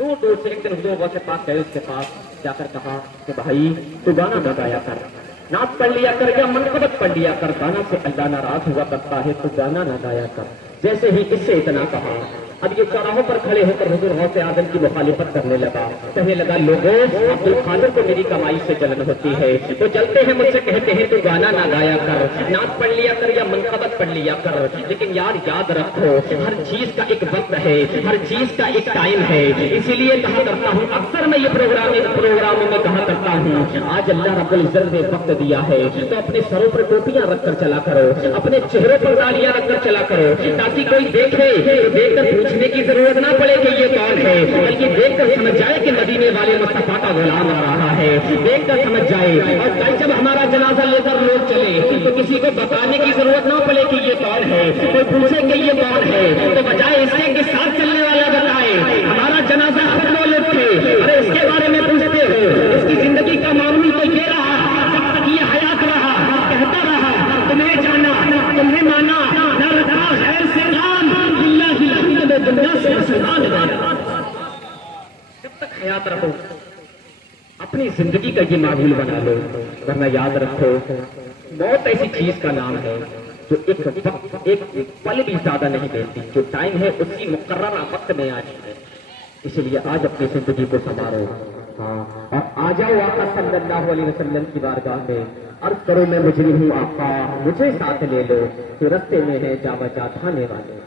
दूर दूर से एक दिन हुजूर गौसे पाक गए उसके पास, जाकर कहा कि भाई तू गाना न गाया कर, नाच पढ़ लिया कर या मनकबत पढ़ लिया कर, गाना से अल्लाह नाराज हुआ करता है, तू गाना न गाया कर। जैसे ही इससे इतना कहा, अब ये चौराहों पर खड़े होकर हुजूर गौसे आजम की मुखालिफत करने लगा। कहने लगा, लोगों अब्दुल कादिर को मेरी कमाई से जलन होती है, वो जलते हैं मुझसे, कहते हैं तू गाना ना गाया कर, नाच पढ़ लिया कर या मनकबत पढ़ लिया कर, लेकिन यार याद रखो हर चीज का एक वक्त है, हर चीज का एक टाइम है। इसीलिए कहा करता हूँ, अक्सर मैं ये प्रोग्रामों में कहा करता हूँ, आज अल्लाह रब्बुल इज्जत ने वक्त दिया है तो अपने सरों पर टोपियां रखकर चला करो, अपने चेहरों पर तालियां रखकर चला करो, ताकि कोई देखे तो देखकर पूछने की जरूरत ना पड़े कि ये कौन है, बल्कि देखकर समझ जाए कि मदीने वाले मुस्तफा का गुलाम आ रहा है, देखकर समझ जाए। और कल जब हमारा जनाजा लेकर लोग चले तो किसी को बताने की जरूरत ना पड़े कि ये कौन है, कोई पूछे कि ये कौन है, तो बजाय इसके कि साथ चलने वाला बताए हमारा जनाजा हम लोग थे, अरे इसके बारे में पूछते हो, इसकी जिंदगी का मामूल तो ये रहा, जब तक ये हयात रहा कहता रहा तुम्हें जाना तुम्हें माना न रखा गैर से नाम, दुनिया से मुसलमान है। जब तक हयात रहो अपनी जिंदगी का ये मामूल बना लो, वरना याद रखो मौत ऐसी चीज का नाम है जो एक पल भी ज्यादा नहीं देती, जो टाइम है उसकी मुकर्ररा वक्त में आनी है। इसलिए आज अपनी जिंदगी को संवारो, हाँ, और आ जाओ आका सल्लल्लाहु अलैहि वसल्लम की बारगाह में, अर्ज करो मैं मुजरिम हूँ आका मुझे साथ ले लो, तो रस्ते में है जा बजा थाने वाले।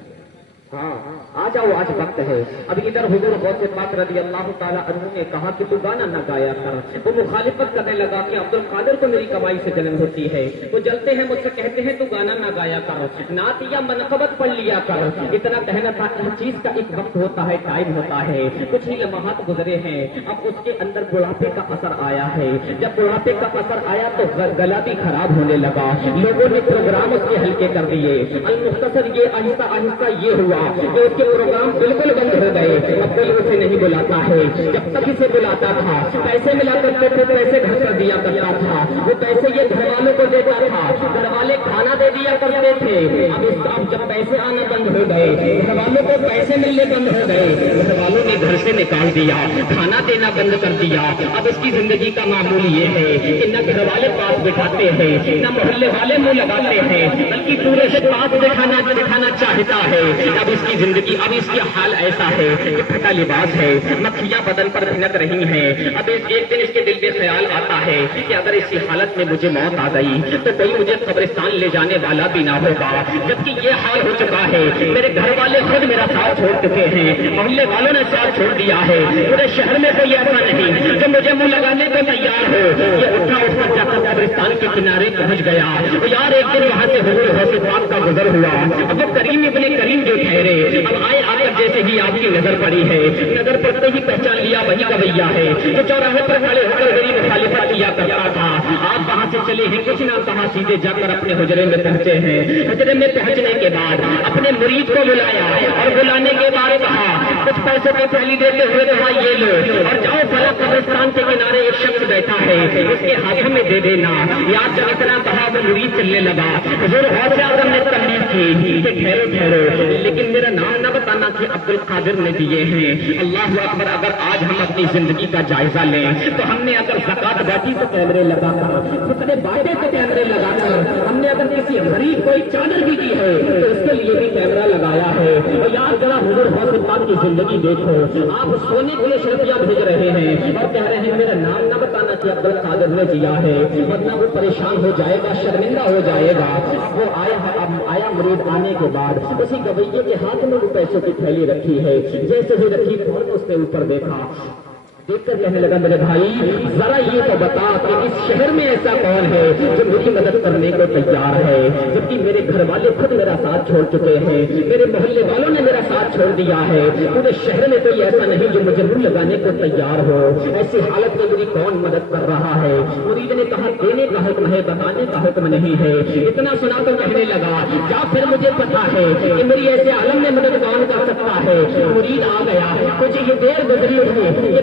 हाँ, आ जाओ आज वक्त है। अब इधर हुजूर गौसे पाक रज़ी अल्लाह ताला अन्हु ने कहा कि तू गाना न गाया कर। वो मुखालिफत करने लगा कि अब्दुल कादिर को मेरी कमाई से जलन होती है, वो जलते हैं मुझसे, कहते हैं तू गाना न गाया कर, नात या मनकबत पढ़ लिया कर। इतना कहना था, हर चीज का एक वक्त होता है, टाइम होता है। कुछ ही लम्हात गुजरे हैं, अब उसके अंदर बुढ़ापे का असर आया है। जब बुढ़ापे का असर आया तो गला भी खराब होने लगा, लोगों ने प्रोग्राम उसके हल्के कर दिए। अल मुख्तसर ये आहिस्ता आहिस्ता ये हुआ कि उसके प्रोग्राम बिल्कुल बंद हो गए। अब कोई उसे नहीं बुलाता है, जब तक इसे बुलाता था पैसे मिला करते थे, पैसे घर कर दिया करता था, वो पैसे ये घर वालों को देता था, घर वाले खाना दे दिया करते थे। अब जब पैसे आना बंद हो गए, घर वालों को पैसे मिलने बंद हो गए, घर वालों ने घर से निकाल दिया, खाना देना बंद कर दिया। अब इसकी जिंदगी का मामूल ये है कि न घर वाले पास बिठाते हैं, न मोहल्ले वाले मुंह लगाते हैं, बल्कि पूरे से पास दिखाना चाहता है। अब इसकी जिंदगी, अब इसकी हाल ऐसा है कि फटा लिबास है, मक्खियां बदन पर भिनक रही हैं। अब एक दिन इसके दिल में ख्याल आता है कि अगर इसी हालत में मुझे मौत आ गई तो कोई मुझे कब्रिस्तान ले जाने वाला भी ना होगा। जबकि ये हाल हो चुका है, मेरे घर वाले खुद मेरा साथ छोड़ चुके हैं, मोहल्ले वालों ने साथ छोड़ दिया है, पूरे शहर में कोई ऐसा नहीं जो मुझे मुंह लगाने को तैयार हो। ये उठा उठकर जाकर कब्रिस्तान के किनारे पहुंच गया। यार एक दिन वहां से हुजूर गौसे पाक का गुजर हुआ। अब वो करीम इब्ने करीम जो ठहरे, अब आए जैसे ही आपकी नजर पड़ी है, नजर पड़ते ही पहचान लिया वही का भैया है जो चौराहे पर खड़े होकर मेरी मुखालिफत किया करता था। आप वहां से चले हैं, कुछ ना कहा, सीधे जाकर अपने हुजरे में पहुंचे हैं। हुजरे में पहुंचने के बाद अपने मुरीद को बुलाया और बुलाने के बाद कहा, कुछ पैसे की थैली देते हुए कहा ये लो और जाओ फला कब्रिस्तान के किनारे एक शख्स बैठा है, उसके हाथों में दे देना। याद जब इतना कहा वो मुरीद चलने लगा। हुजूर गौसे आज़म ने तंबीह की कि ठहरो ठहरो, लेकिन मेरा नाम न बताना कि अब्दुल कादिर ने दिए हैं। अल्लाह अकबर, अगर आज हम अपनी जिंदगी का जायजा लें तो हमने अगर ज़कात बांटी तो कैमरे लगाकर, कितने बांटे तो कैमरे लगाकर, हमने अगर किसी गरीब कोई चादर भी दी है तो उसके लिए भी कैमरा लगाया है। और यार जरा हुजूर गौसे पाक की जिंदगी देखो, आप सोने के लिए शर्तियां भेज रहे हैं और कह रहे हैं मेरा नाम न बताना कि अब्दुल कादिर ने दिया है, वरना वो परेशान हो जाएगा, शर्मिंदा हो जाएगा। वो आया मुरीद आने के बाद उसी गवैये के हाथ में वो पैसों की थैली रखी है, जैसे ही रखी फौरन उसने ऊपर देखा, देखकर कहने लगा मेरे भाई जरा ये तो बता कि इस शहर में ऐसा कौन है जो मेरी मदद करने को तैयार है, जबकि मेरे घर वाले खुद मेरा साथ छोड़ चुके हैं, मेरे मोहल्ले वालों ने मेरा साथ छोड़ दिया है, पूरे शहर में कोई ऐसा नहीं जो मुझे मुंह लगाने को तैयार हो। ऐसी हालत में मेरी कौन मदद कर रहा है? मुरीद ने कहा देने का हुक्म है, बताने का हुक्म नहीं है। इतना सुना तो कहने लगा क्या फिर मुझे पता है कि मेरी ऐसे आलम में मदद कौन कर सकता है? मुरीद आ गया, कुछ ये देर गुजरी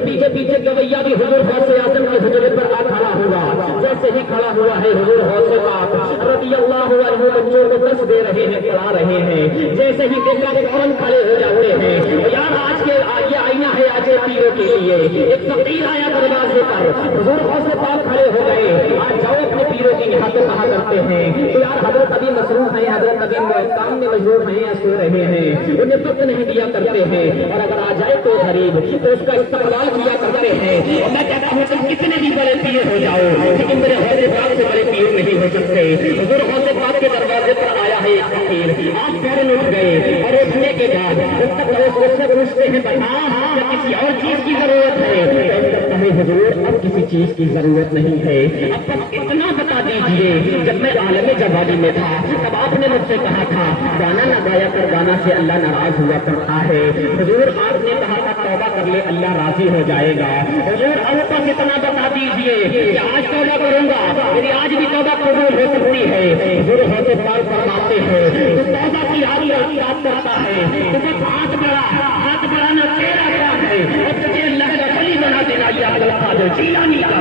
थी, ये पीछे गवैया भी हुजूर गौसे आज़म के हुजरे पर आ खड़ा हुआ। जैसे ही खड़ा हुआ है हुजूर गौसे पाक रज़ी अल्लाह अन्हु बच्चों को दर्श दे रहे हैं, पढ़ा रहे हैं। जैसे ही देखा फौरन खड़े हो जाते हैं। यार आज के ये आईना है आज पीरों के लिए। एक फकीर आया दरवाजे पर, हुजूर गौसे पाक खड़े हो गए। आज जाओ अपने पीरों की यहाँ पे कहा करते हैं तो यार हजरत अभी मसरूफ है, हजरत अभी काम में मशरूफ है या सो रहे हैं, उन्हें वक्त नहीं दिया करते हैं। और अगर आ जाए तो गरीब तो उसका इस्तेमाल किया करते हैं। और मैं कहता हूँ तुम कितने भी बड़े पीर हो जाओ लेकिन मेरे गौसे पाक से बड़े पीर नहीं हो सकते। हुजूर गौसे पाक के दरवाजे पर आया है एक फकीर, आप फौरन उठ गए और उठने के बाद उससे पूछते हैं बता क्या किसी और चीज की जरूरत है? हुजूर अब किसी चीज की जरूरत नहीं है, अब बस इतना बता दीजिए जब मैं आलम जवानी में था तब आपने मुझसे कहा था गाना न गाया कर, गाना से अल्लाह नाराज हुआ करता है। हुजूर आपने कहा था तौबा कर ले अल्लाह राजी हो जाएगा। हुजूर अब बस इतना बता दीजिए कि आज तौबा करूंगा, मेरी आज भी तौबा कबूल हो सकती है। हुजूर गौसे पाक फरमाते हैं तो तौबा की हालत याद करता है तो बस हाथ बढ़ाना तेरा काम है, अब तुझे अल्लाह का वली बना देना। ये अल्लाह का जो जीलानी का